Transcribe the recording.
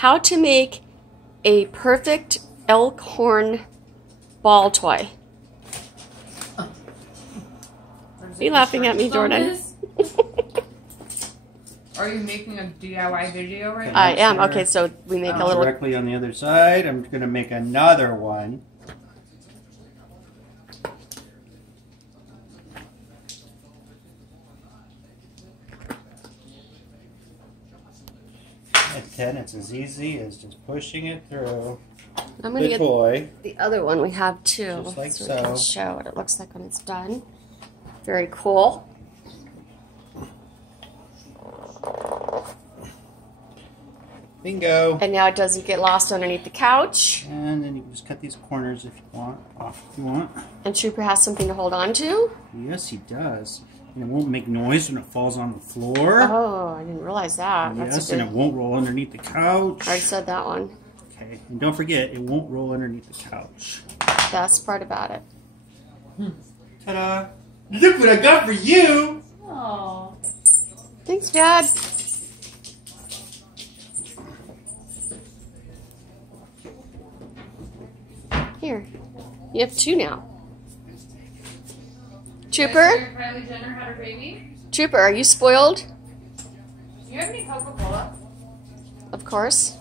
how to make a perfect elk horn ball toy. Are you laughing at me, Jordan? Are you making a DIY video right now? I am. Okay, so we make a little... Directly on the other side. I'm going to make another one. At 10, it's as easy as just pushing it through. I'm going to get boy. the other one we have too. Just like so. so. We can show what it looks like when it's done. Very cool. Bingo. And now it doesn't get lost underneath the couch. And then you can just cut these corners if you want, off if you want. And Trooper has something to hold on to. Yes, he does. And it won't make noise when it falls on the floor. Oh, I didn't realize that. Yes, and it won't roll underneath the couch. I already said that one. Okay, and don't forget, it won't roll underneath the couch. Best part about it. Ta-da! Look what I got for you! Oh. Thanks, Dad. Here. You have two now. Trooper? Kylie Jenner had her baby? Trooper, are you spoiled? Do you have any Coca-Cola? Of course.